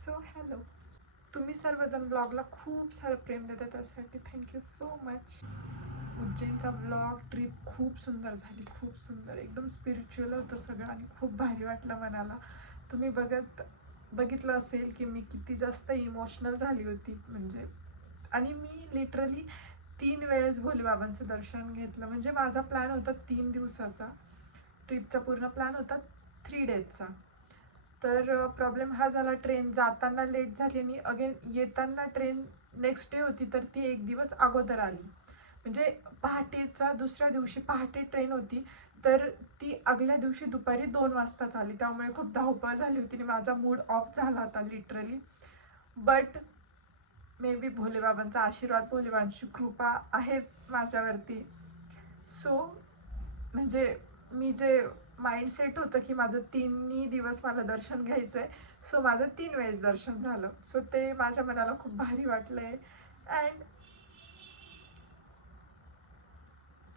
So hello, तुम्ही सर्वजण ब्लॉगला खूप सारं प्रेम देता त्यासाठी थँक्यू सो मच. उज्जैनचा ब्लॉग ट्रिप खूप सुंदर झाली, खूप सुंदर, एकदम स्पिरिच्युअल होतं सगळं आणि खूप भारी वाटलं मनाला. तुम्ही बघितलं असेल की मी किती जास्त इमोशनल झाली होती म्हणजे. आणि मी लिटरली 3 वेळेस भोलेबाबांचं दर्शन घेतलं. म्हणजे माझा प्लॅन होता 3 दिवसाचा, ट्रिपचा पूर्ण प्लॅन होता 3 डेजचा. तर प्रॉब्लेम हा झाला, ट्रेन जाताना लेट झाली आणि अगेन येताना ट्रेन नेक्स्ट डे होती, तर ती 1 दिवस अगोदर आली. म्हणजे पहाटेचा दुसऱ्या दिवशी पहाटे ट्रेन होती, तर ती आगल्या दिवशी दुपारी 2 वाजताच आली. त्यामुळे खूप धावपळ झाली होती आणि माझा मूड ऑफ झाला होता लिटरली. बट मे बी भोलेबाबांचा आशीर्वाद, भोलेबाबांची कृपा आहेच माझ्यावरती. सो म्हणजे मी जे माइंडसेट होतं की माझं 3 दिवस मला दर्शन घ्यायचं आहे, सो माझं 3 वेळेस दर्शन झालं. सो ते माझ्या मनाला खूप भारी वाटलंय. अँड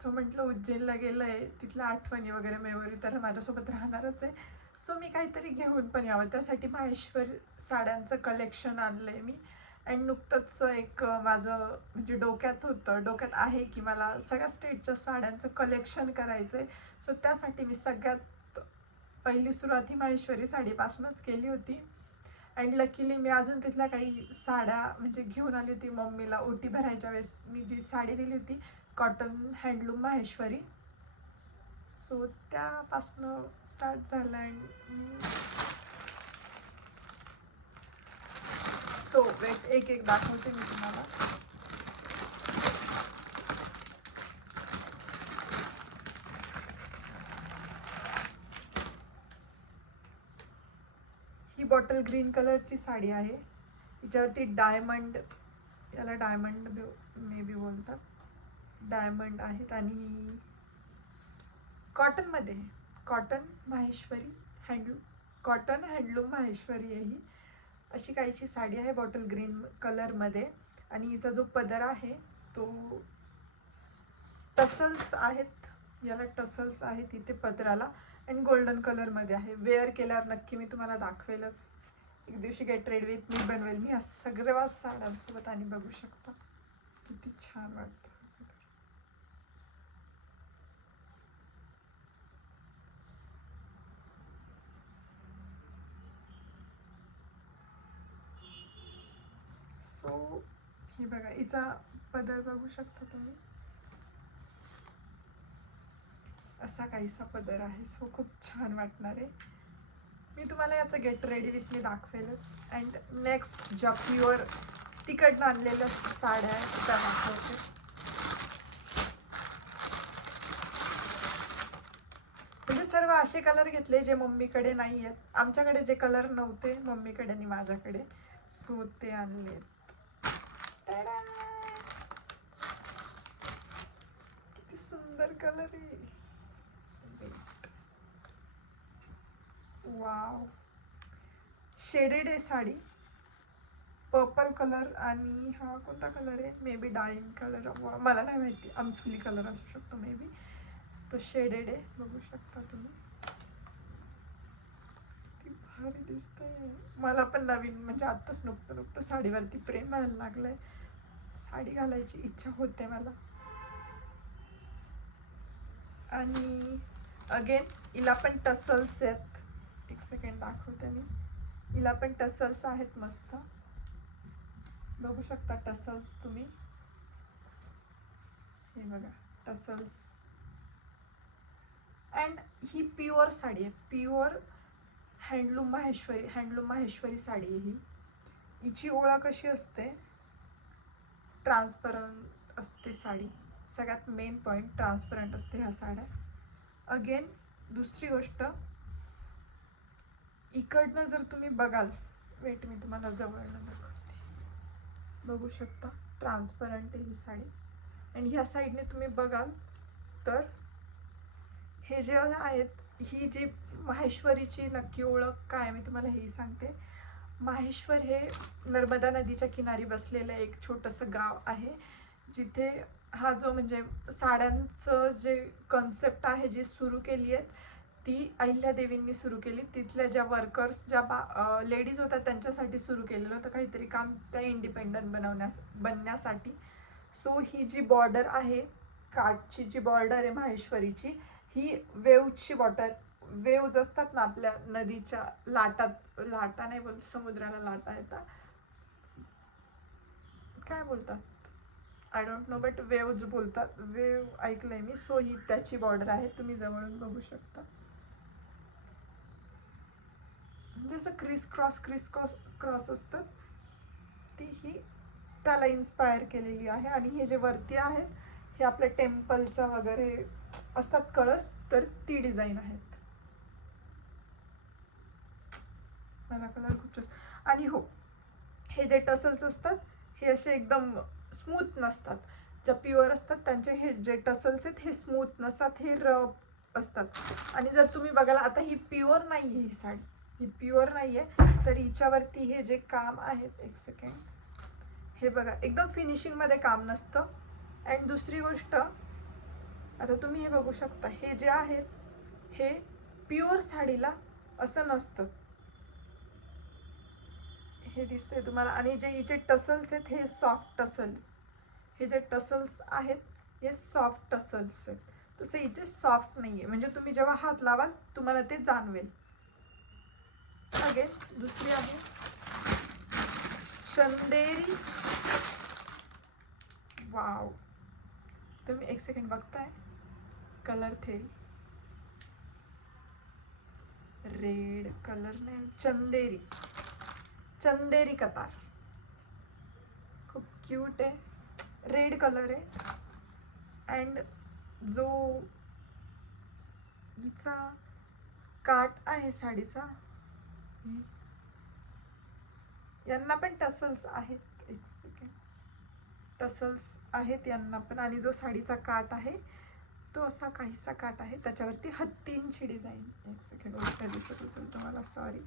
सो म्हटलं उज्जैनला गेलंय, तिथल्या आठवणी वगैरे मेमोरी तर माझ्यासोबत राहणारच आहे. सो मी काहीतरी घेऊन पण यावं, त्यासाठी माहेश्वर साड्यांचं कलेक्शन आणलंय मी. अँड नुकतंच एक माझं म्हणजे डोक्यात आहे की मला सगळ्या स्टेटच्या साड्यांचं कलेक्शन करायचं आहे. सो त्यासाठी मी सगळ्यात पहिली सुरुवात ही माहेश्वरी साडीपासूनच केली होती. अँड लकीली मी अजून तिथल्या काही साड्या म्हणजे घेऊन आली होती मम्मीला. ओटी भरायच्या वेळेस मी जी साडी दिली होती, कॉटन हँडलूम माहेश्वरी, सो त्यापासनं स्टार्ट झालं. अँड सो वेट, एक एक दाखवते मी तुम्हाला. ही बॉटल ग्रीन कलरची साडी आहे. हिच्यावरती डायमंड, याला डायमंड मे बी बोलतात, डायमंड आहेत. आणि कॉटनमध्ये, cotton Maheshwari handloom, cotton handloom Maheshwari आहे ही. अशी काहीची साडी आहे बॉटल ग्रीन कलरमध्ये. आणि हिचा जो पदर आहे तो टसल्स आहेत, याला टसल्स आहेत इथे पदराला. आणि गोल्डन कलरमध्ये आहे. वेअर केल्यावर नक्की मी तुम्हाला दाखवेलच. एक दिवशी गेट रेडी विथ मी बनवेल मी या सगळ्या साड्यांसोबत. आणि बघू शकता किती छान वाटतं. सो हे बघा, हिचा पदर बघू शकता तुम्ही, असा काहीसा पदर आहे. सो खूप छान वाटणार आहे. मी तुम्हाला याचं गेट रेडी विथ मी दाखवेलच. अँड नेक्स्ट ज्या प्युअर तिकडनं आणलेल्या साड्या आहेत त्या दाखवते. म्हणजे सर्व असे कलर घेतले जे मम्मीकडे नाही आहेत. आमच्याकडे जे कलर नव्हते मम्मीकडे आणि माझ्याकडे, सो ते आणले. किती सुंदर कलर आहे. वाव, शेडेड आहे साडी, पर्पल कलर. आणि हा कोणता कलर आहे, मे बी डाळिंब कलर, मला नाही माहिती, अमसुली कलर असू शकतो मे बी. तो शेडेड आहे, बघू शकता तुम्ही. ती भारी दिसतंय. मला पण नवीन म्हणजे आत्ताच नुकतं साडीवरती प्रेम व्हायला लागलंय. साडी घालायची इच्छा होते मला. आणि अगेन हिला पण टसल्स आहेत. एक सेकंड दाखवते मी. हिला पण टसल्स आहेत मस्त, बघू शकता टसल्स तुम्ही. हे बघा tassels. And he pure sari आहे, प्युअर हँडलूम माहेश्वरी साडी आहे ही. हिची ओळख कशी असते, ट्रान्सपरंट असते साडी. सगळ्यात मेन पॉईंट, ट्रान्सपरंट असते ह्या साड्या. अगेन दुसरी गोष्ट, इकडनं जर तुम्ही बघाल, वेट मी तुम्हाला जवळनं दाखवते, बघू शकता ट्रान्सपरंट आहे ही साडी. आणि ह्या साईडने तुम्ही बघाल तर हे जे आहेत, ही जी माहेश्वरीची नक्की ओळख काय मी तुम्हाला हेही सांगते. माहेश्वर हे नर्मदा नदीच्या किनारी बसलेलं एक छोटंसं गाव आहे, जिथे हा जो म्हणजे साड्यांचं जे कन्सेप्ट आहे जी सुरू केली आहे ती अहिल्यादेवींनी सुरू केली. तिथल्या ज्या वर्कर्स, ज्या लेडीज होत्या त्यांच्यासाठी सुरू केलेलं होतं काहीतरी काम, त्या इंडिपेंडंट बनण्यासाठी. सो ही जी बॉर्डर आहे, काठची जी बॉर्डर आहे माहेश्वरीची, ही वेवची वेव्ज असतात ना आपल्या नदीच्या लाटा नाही बोलत, समुद्राला लाटा येतात, काय बोलतात I don't know, but waves बोलतात, वेव ऐकलंय मी. सो ही त्याची बॉर्डर आहे, तुम्ही जवळून बघू शकता. म्हणजे असं क्रिस क्रॉस असतात, ती ही त्याला इन्स्पायर केलेली आहे. आणि हे जे वरती आहेत हे आपल्या टेम्पलचा वगैरे असतात कळस, तर ती डिझाईन आहेत. मला कलर खूप जास्त. आणि हो, हे जे टसल्स असतात हे असे एकदम स्मूथ नसतात. ज्या प्युअर असतात त्यांचे हे जे टसल्स आहेत हे स्मूथ नसतात, हे रफ असतात. आणि जर तुम्ही बघाल, आता ही प्युअर नाही आहे, ही साडी ही प्युअर नाही आहे, तर हिच्यावरती हे जे काम आहेत, एक सेकंड, हे बघा एकदम फिनिशिंगमध्ये काम नसतं. अँड दुसरी गोष्ट, आता तुम्ही हे बघू शकता, हे जे आहेत हे प्युअर साडीला असं नसतं, हे दिसतंय तुम्हाला. आणि जे हिचे टसल्स आहेत हे सॉफ्ट टसल, हे जे टसल्स आहेत हे सॉफ्ट टसल्स आहेत, तसं हिचे सॉफ्ट नाही आहे. म्हणजे तुम्ही जेव्हा हात लावाल तुम्हाला ते जाणवेल. अगेन दुसरी आहे चंदेरी. वाव, तुम्ही एक सेकंड बघताय, कलर थे रेड कलर नाही, चंदेरी कतार, खूप क्यूट आहे, रेड कलर आहे. अँड जो हिचा काठ आहे साडीचा, यांना पण टसल्स आहेत, एक सेकंड, टसल्स आहेत यांना पण. आणि जो साडीचा काठ आहे तो असा काहीसा काठ आहे, त्याच्यावरती हत्तींची डिझाईन, एक सेकंड ओळखता दिसत असेल तुम्हाला, सॉरी,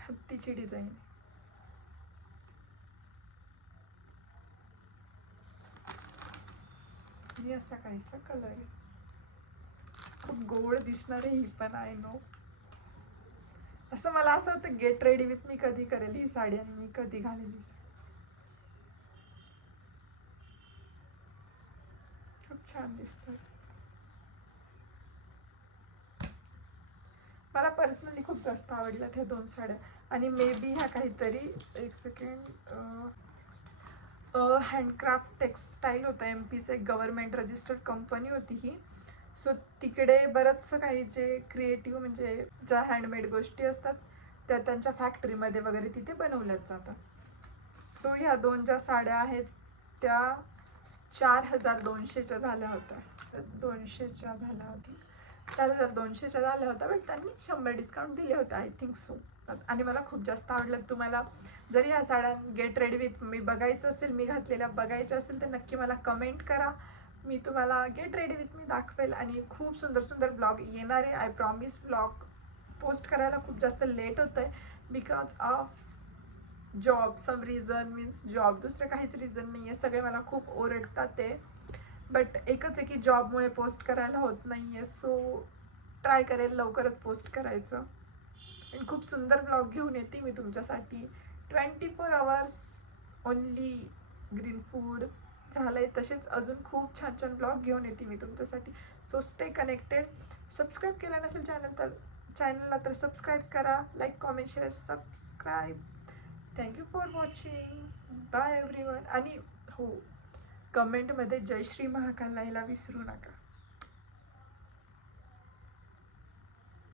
हत्तीची डिझाईन. ही असा काहीसा कलर आहे, खूप गोड दिसणार आहे ही पण, आय नो. असं मला असं होतं गेट रेडी विथ मी कधी करेल ही साडी आणि मी कधी घालेल ही साडी. खूप छान दिसतं. मला पर्सनली खूप जास्त आवडल्या त्या दोन साड्या. आणि मे बी ह्या काहीतरी, एक सेकंड, हँडक्राफ्ट टेक्सटाईल होतं, MP चं एक गव्हर्नमेंट रजिस्टर्ड कंपनी होती ही. सो तिकडे बरंचसं काही जे क्रिएटिव्ह म्हणजे ज्या हँडमेड गोष्टी असतात त्या त्यांच्या फॅक्टरीमध्ये वगैरे तिथे बनवल्याच जातात. सो ह्या दोन ज्या साड्या आहेत त्या 4200च्या झाल्या होत्या, 200च्या झाल्या होत्या, 4200च्या झाल्या होत्या, बट त्यांनी 100 डिस्काउंट दिले होते, आय थिंक सो. आणि मला खूप जास्त आवडलं. तुम्हाला जर ह्या साड्या गेट रेडी विथ मी बघायचं असेल, मी घातलेल्या बघायच्या असेल, तर नक्की मला कमेंट करा, मी तुम्हाला गेट रेडी विथ मी दाखवेल. आणि खूप सुंदर सुंदर ब्लॉग येणार आहे, आय प्रॉमिस. ब्लॉग पोस्ट करायला खूप जास्त लेट होतं आहे because of job, some reason means job, दुसरं काहीच रिझन नाही आहे. सगळे मला खूप ओरडतात ते, बट एकच आहे की जॉबमुळे पोस्ट करायला होत नाही आहे. सो ट्राय करेल लवकरच पोस्ट करायचं. आणि खूप सुंदर ब्लॉग घेऊन येते मी तुमच्यासाठी. 24 hours ओनली ग्रीन फूड झालंय, तसेच अजून खूप छान छान ब्लॉग घेऊन येते मी तुमच्यासाठी. So stay connected. सबस्क्राईब केलं नसेल चॅनलला तर सबस्क्राईब करा, like comment share subscribe. Thank you for watching, bye everyone. आणि हो, कमेंटमध्ये जय श्री महाकाल लिहायला विसरू नका.